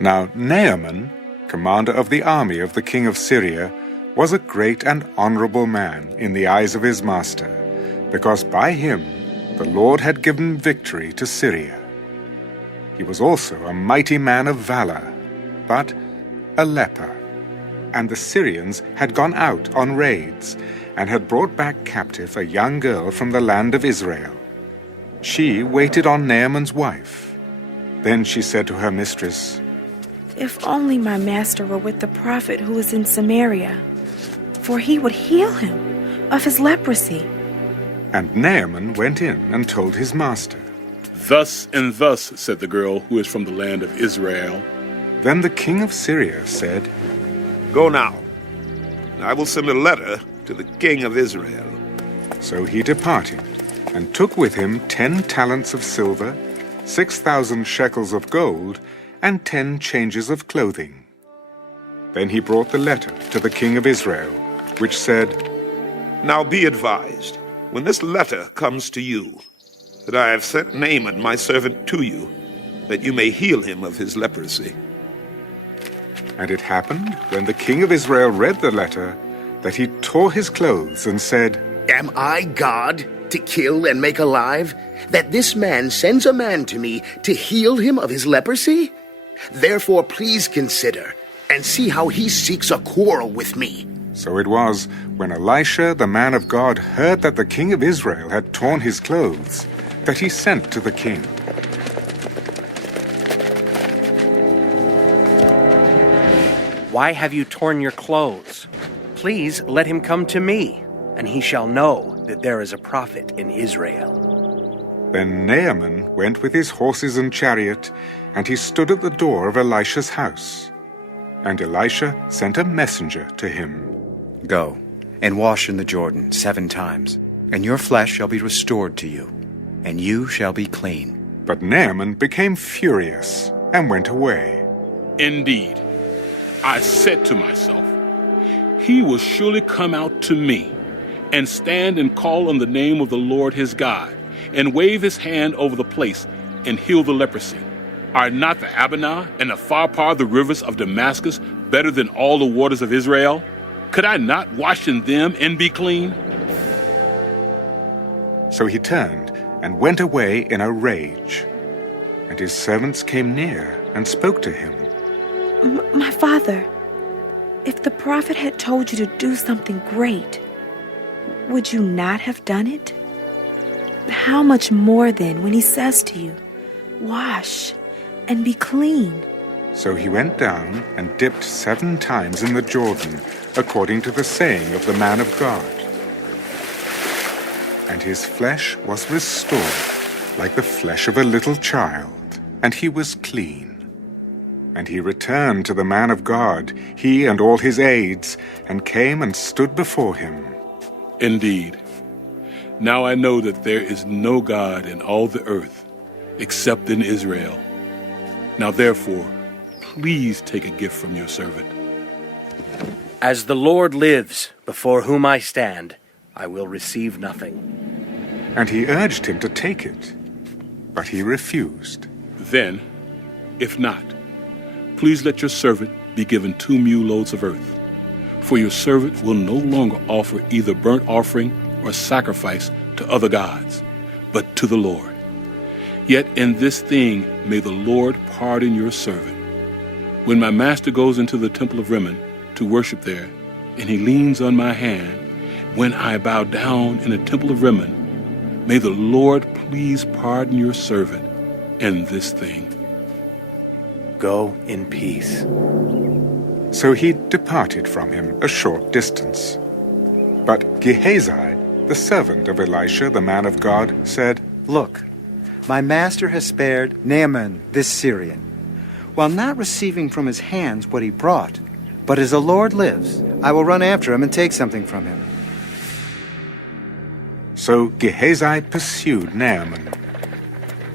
Now Naaman, commander of the army of the king of Syria, was a great and honorable man in the eyes of his master, because by him the Lord had given victory to Syria. He was also a mighty man of valor, but a leper. And the Syrians had gone out on raids, and had brought back captive a young girl from the land of Israel. She waited on Naaman's wife. Then she said to her mistress, "If only my master were with the prophet who is in Samaria, for he would heal him of his leprosy." And Naaman went in and told his master. "Thus and thus," said the girl who is from the land of Israel. Then the king of Syria said, "Go now, and I will send a letter to the king of Israel." So he departed, and took with him 10 talents of silver, 6,000 shekels of gold, and 10 changes of clothing. Then he brought the letter to the king of Israel, which said, "Now be advised, when this letter comes to you, that I have sent Naaman my servant to you, that you may heal him of his leprosy." And it happened, when the king of Israel read the letter, that he tore his clothes and said, "Am I God to kill and make alive, that this man sends a man to me to heal him of his leprosy? Therefore please consider, and see how he seeks a quarrel with me." So it was, when Elisha the man of God heard that the king of Israel had torn his clothes, that he sent to the king. "Why have you torn your clothes? Please let him come to me, and he shall know that there is a prophet in Israel." Then Naaman went with his horses and chariot, and he stood at the door of Elisha's house. And Elisha sent a messenger to him. Go, and wash in the Jordan 7 times, and your flesh shall be restored to you, and you shall be clean. But Naaman became furious, and went away. Indeed, I said to myself, he will surely come out to me, and stand and call on the name of the Lord his God, and wave his hand over the place, and heal the leprosy. Are not the Abana and the Pharpar, the rivers of Damascus, better than all the waters of Israel? Could I not wash in them and be clean? So he turned and went away in a rage. And his servants came near and spoke to him. My father, if the prophet had told you to do something great, would you not have done it? How much more then when he says to you, 'Wash and be clean'?" So he went down and dipped 7 times in the Jordan, according to the saying of the man of God. And his flesh was restored, like the flesh of a little child, and he was clean. And he returned to the man of God, he and all his aides, and came and stood before him. Indeed, now I know that there is no God in all the earth, except in Israel. Now therefore, please take a gift from your servant. "As the Lord lives, before whom I stand, I will receive nothing." And he urged him to take it, but he refused. Then, if not, please let your servant be given 2 mule loads of earth. For your servant will no longer offer either burnt offering or sacrifice to other gods, but to the Lord. Yet in this thing may the Lord pardon your servant. When my master goes into the temple of Rimmon to worship there, and he leans on my hand, when I bow down in the temple of Rimmon, may the Lord please pardon your servant in this thing. Go in peace. So he departed from him a short distance. But Gehazi, the servant of Elisha the man of God, said, Look, my master has spared Naaman this Syrian, while not receiving from his hands what he brought. But as the Lord lives, I will run after him and take something from him. So Gehazi pursued Naaman.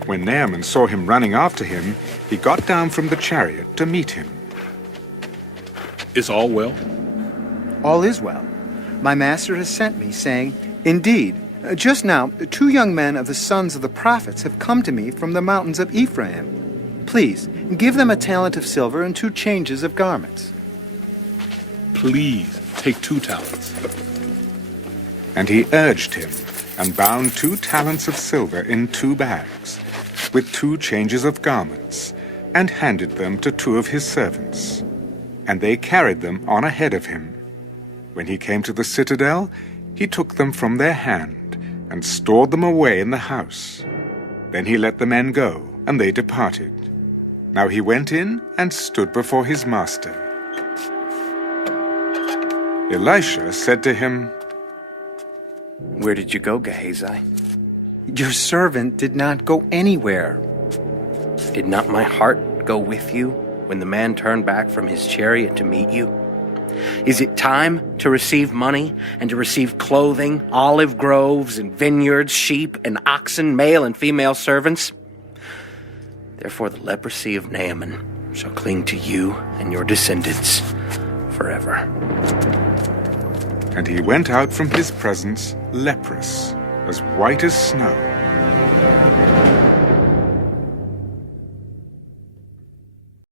When Naaman saw him running after him, he got down from the chariot to meet him. Is all well? All is well. My master has sent me, saying, Indeed, just now 2 young men of the sons of the prophets have come to me from the mountains of Ephraim. Please, give them a talent of silver and 2 changes of garments. Please take 2 talents. And he urged him, and bound 2 talents of silver in 2 bags, with 2 changes of garments, and handed them to 2 of his servants. And they carried them on ahead of him. When he came to the citadel, he took them from their hand, and stored them away in the house. Then he let the men go, and they departed. Now he went in and stood before his master. Elisha said to him, Where did you go, Gehazi? Your servant did not go anywhere. Did not my heart go with you when the man turned back from his chariot to meet you? Is it time to receive money and to receive clothing, olive groves and vineyards, sheep and oxen, male and female servants? Therefore the leprosy of Naaman shall cling to you and your descendants forever. And he went out from his presence leprous, as white as snow.